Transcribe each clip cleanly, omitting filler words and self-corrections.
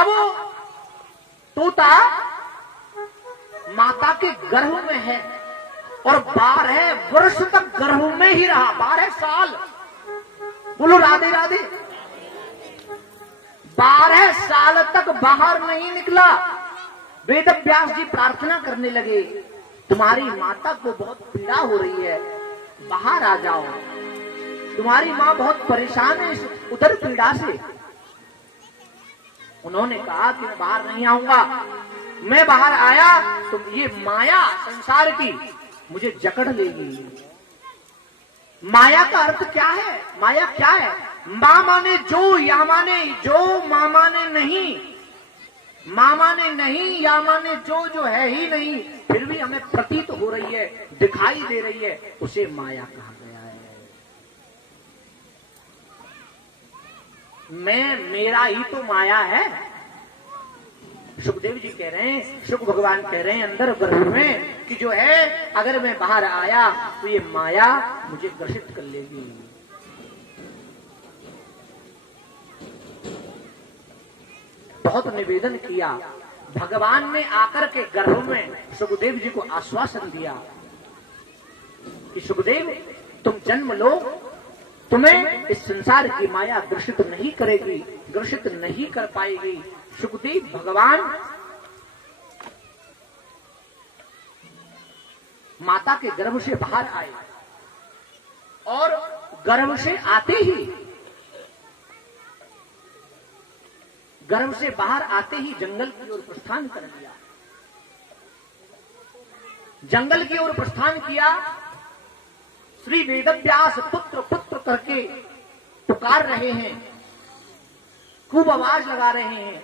अब वो तोता माता के गर्भ में है और 12 वर्ष तक गर्भ में ही रहा, 12 साल। बोलो राधे राधे। 12 साल तक बाहर नहीं निकला। वेद व्यास जी प्रार्थना करने लगे, तुम्हारी माता को बहुत पीड़ा हो रही है, बाहर आ जाओ, तुम्हारी मां बहुत परेशान है इस उदर पीड़ा से। उन्होंने कहा कि मैं बाहर नहीं आऊंगा। मैं बाहर आया तो ये माया संसार की मुझे जकड़ लेगी। माया का अर्थ क्या है? माया क्या है? मां माने जो, या माने जो, मां माने नहीं। मां माने नहीं, या माने जो है ही नहीं, फिर भी हमें प्रतीत हो रही है, दिखाई दे रही है, उसे माया कहा गया है। मेरा ही तो माया है। सुखदेव जी कह रहे हैं, सुख भगवान कह रहे हैं अंदर गर्भ में कि जो है अगर मैं बाहर आया तो ये माया मुझे ग्रसित कर लेगी। बहुत निवेदन किया, भगवान ने आकर के गर्भ में सुखदेव जी को आश्वासन दिया कि सुखदेव तुम जन्म लो, तुम्हें इस संसार की माया ग्रसित नहीं करेगी, ग्रसित नहीं कर पाएगी। सुखदेव भगवान माता के गर्भ से बाहर आए और गर्भ से आते ही, गर्भ से बाहर आते ही जंगल की ओर प्रस्थान कर लिया। जंगल की ओर प्रस्थान किया। श्री वेदव्यास पुत्र पुत्र करके पुकार रहे हैं, खूब आवाज लगा रहे हैं।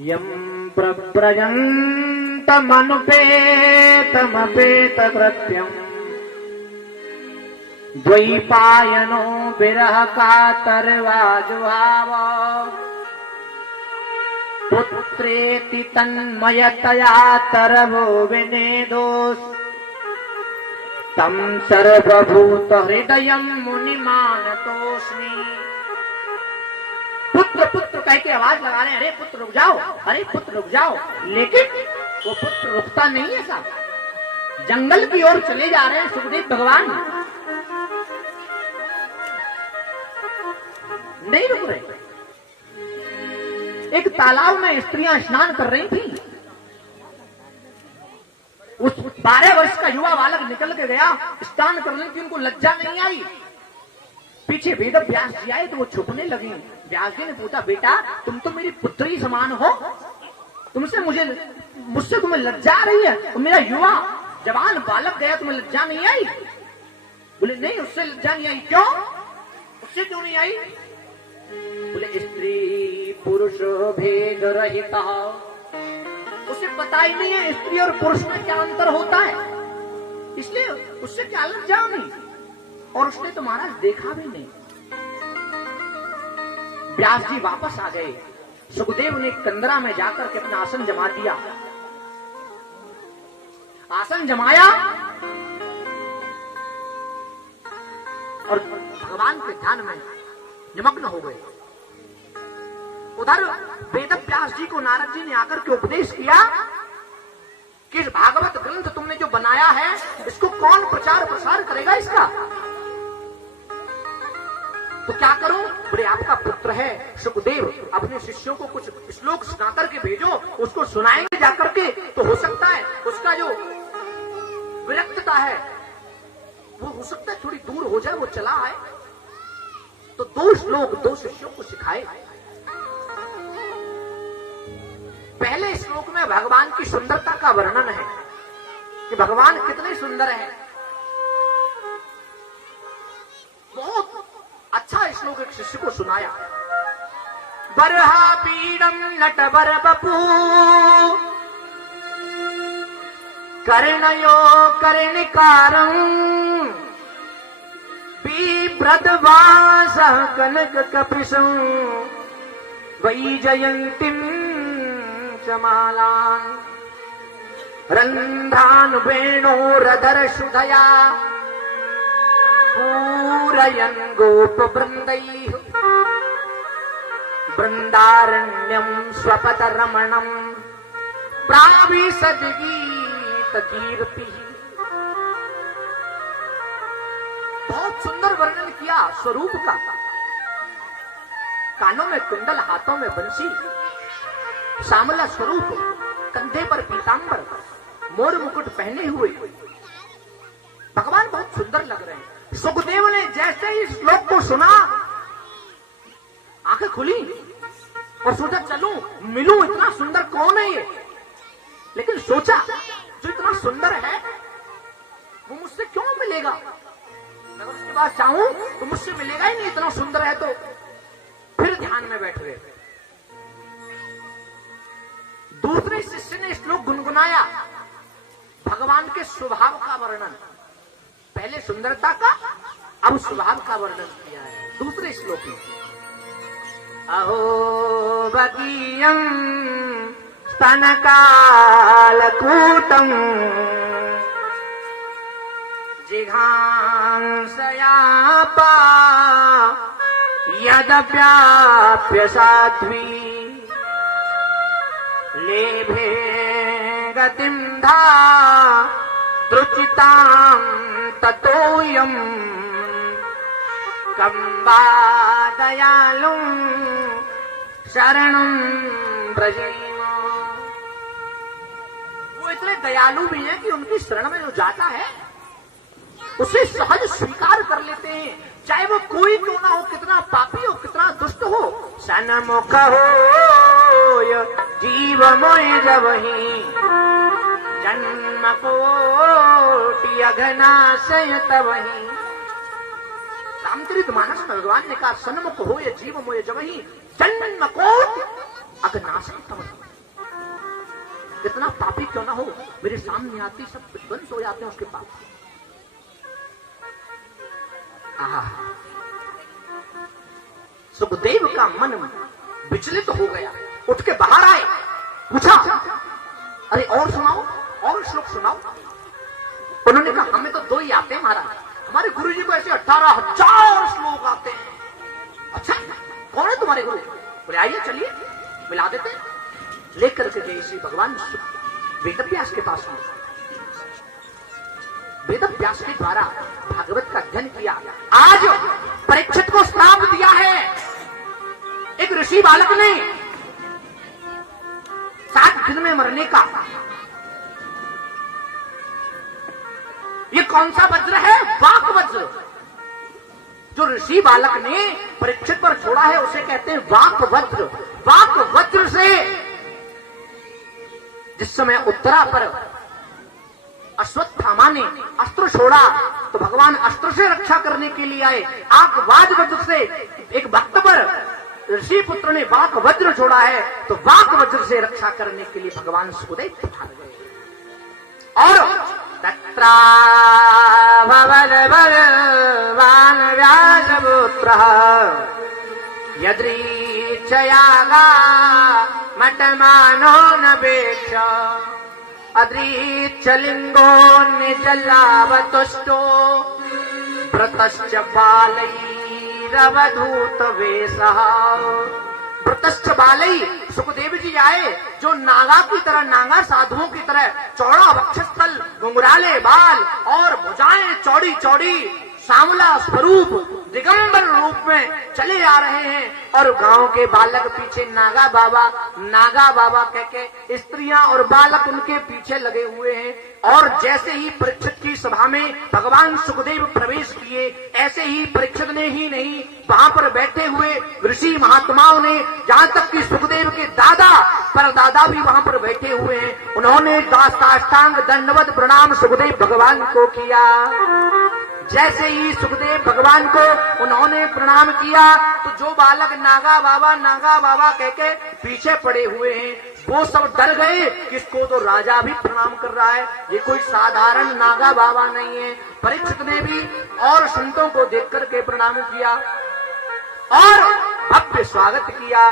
यम प्रव्रजन्तमनुपेतमपेत कृत्यम् द्वैपायनो विरह कातर्वाजुभाव पुत्रेति तन्मयतया तरवो विनेदोस् तं सर्वभूत हृदयं मुनिमानतोऽस्मि। पुत्र पुत्र कह के आवाज लगा रहे हैं, अरे पुत्र रुक जाओ, अरे पुत्र रुक जाओ। लेकिन वो पुत्र रुकता नहीं है साहब। जंगल की ओर चले जा रहे हैं सुखदेव भगवान, नहीं रुक रहे। एक तालाब में स्त्रियां स्नान कर रही थी। उस 12 वर्ष का युवा बालक निकल के गया स्नान करने की, उनको लज्जा नहीं आई। पीछे वेद व्यास जी आए तो वो छुपने लगी। व्यास जी ने पूछा, बेटा तुम तो मेरी पुत्री समान हो, मुझसे तुम्हें लज्जा आ रही है? तो मेरा युवा जवान बालक गया, तुम्हें लज्जा नहीं आई? बोले नहीं, उससे लज्जा नहीं आई। क्यों? उससे क्यों नहीं आई? बोले स्त्री पुरुष भेद रहित, उसे पता ही नहीं है स्त्री और पुरुष में क्या अंतर होता है, इसलिए उससे क्या लज्जा नहीं। और उसने तो महाराज देखा भी नहीं। व्यास जी वापस आ गए। सुखदेव ने कंदरा में जाकर के अपना आसन जमा दिया। आसन जमाया और भगवान के ध्यान में निमग्न हो गए। उधर वेद व्यास जी को नारद जी ने आकर के उपदेश किया कि इस भागवत ग्रंथ तुमने जो बनाया है इसको कौन प्रचार प्रसार करेगा इसका? तो क्या करो? बोले आपका पुत्र है सुखदेव, अपने शिष्यों को कुछ श्लोक सुना करके भेजो, उसको सुनाएंगे जाकर के, तो हो सकता है उसका जो विरक्तता है वो हो सकता है थोड़ी दूर हो जाए, वो चला आए। तो 2 श्लोक 2 शिष्यों को सिखाए। पहले श्लोक में भगवान की सुंदरता का वर्णन है कि भगवान कितने सुंदर हैं। बहुत अच्छा श्लोक एक शिष्य को सुनाया। बरहा पीडम नटवर बपू कर्णयो कर्णिकारं बिभ्रद्वासः कनक कपिशं वैजयन्तीं च मालान् रन्ध्रान् वेणोरधर सुधया पूरयन् गोपवृन्दैः वृन्दारण्यं स्वपदरमणं प्राविशद्गीतकीर्तिः। बहुत सुंदर वर्णन किया स्वरूप का। कानों में कुंडल, हाथों में बंसी, श्यामला स्वरूप, कंधे पर पीतांबर, मोर मुकुट पहने हुए भगवान बहुत सुंदर लग रहे हैं। सुखदेव ने जैसे ही श्लोक को सुना आंखें खुली और सोचा चलूं मिलूं, इतना सुंदर कौन है ये। लेकिन सोचा जो इतना सुंदर है वो मुझसे क्यों मिलेगा, अगर उसके पास जाऊं तो मुझसे मिलेगा ही नहीं, इतना सुंदर है। तो फिर ध्यान में बैठ गए। दूसरे शिष्य ने श्लोक गुनगुनाया, भगवान के स्वभाव का वर्णन, पहले सुंदरता का अब स्वभाव का वर्णन किया है दूसरे श्लोक में। अहो बदीयं स्तनकालकूटम् जिघांसयापा यदप्याप्य साध्वी लेभे गतिं धातृचितां ततोऽयं कं वा दयालुं शरणं व्रजेम। वो इतने दयालु भी हैं कि उनकी शरण में जो जाता है उसे सहज स्वीकार कर लेते हैं, चाहे वो कोई क्यों ना हो, कितना पापी हो, कितना दुष्ट हो। सनमुख हो जीव मोय जबहि जन्म कोटि अघनाशय तबहि। रामचरितमानस में भगवान ने कहा सन्मुख हो ये जीव मोय जबहि जन्म कोटि अघनाशय तबहि। कितना पापी क्यों ना हो, मेरे सामने आती सब विध्वंस हो जाते हैं उसके पाप। सुखदेव का मन विचलित हो गया, उठ के बाहर आए, पूछा अरे और सुनाओ, और श्लोक सुनाओ। उन्होंने कहा हमें तो 2 ही आते हैं महाराज, हमारे गुरु जी को ऐसे 18,000 श्लोक आते हैं। अच्छा कौन है तुम्हारे गुरु? बोले आइए चलिए मिला देते। लेकर के गए श्री भगवान वेदव्यास के पास में। वेदव्यास के द्वारा भागवत का अध्ययन किया। आज परीक्षित को श्राप दिया है एक ऋषि बालक ने 7 दिन में मरने का। ये कौन सा वज्र है? वाक वज्र। जो ऋषि बालक ने परीक्षित पर छोड़ा है उसे कहते हैं वाक वज्र। वाक वज्र से जिस समय उत्तरा पर अश्वत्थामा ने अस्त्र छोड़ा तो भगवान अस्त्र से रक्षा करने के लिए आए। आग वाज वज्र से एक भक्त पर ऋषि पुत्र ने वाक वज्र छोड़ा है तो वाक वज्र से रक्षा करने के लिए भगवान सुखदेव पधार गए। और तत्राभवद्भगवान् व्यासपुत्रः यदृच्छयागा मटमानो नवेक्ष अदृच्छलिंगो निजलावतुष्टो व्रतश्च बालैरवधूत वेशः। व्रतश्च बालै, सुखदेव जी आए जो नागा की तरह, नागा साधुओं की तरह चौड़ा वक्षस्थल, घुंघराले बाल और भुजाएं चौड़ी चौड़ी, श्यामला स्वरूप, दिगंबर रूप में चले आ रहे हैं। और गांव के बालक पीछे नागा बाबा कह के स्त्रियां और बालक उनके पीछे लगे हुए हैं। और जैसे ही परीक्षित की सभा में भगवान सुखदेव प्रवेश किए, ऐसे ही परीक्षित ने ही नहीं, वहां पर बैठे हुए ऋषि महात्माओं ने, जहां तक कि सुखदेव के दादा परदादा भी वहां पर बैठे हुए हैं, उन्होंने साष्टांग दंडवत प्रणाम सुखदेव भगवान को किया। जैसे ही सुखदेव भगवान को उन्होंने प्रणाम किया तो जो बालक नागा बाबा कह के पीछे पड़े हुए हैं वो सब डर गए। किसको? तो राजा भी प्रणाम कर रहा है, ये कोई साधारण नागा बाबा नहीं है। परीक्षित ने भी और संतों को देख करके प्रणाम किया और भव्य स्वागत किया।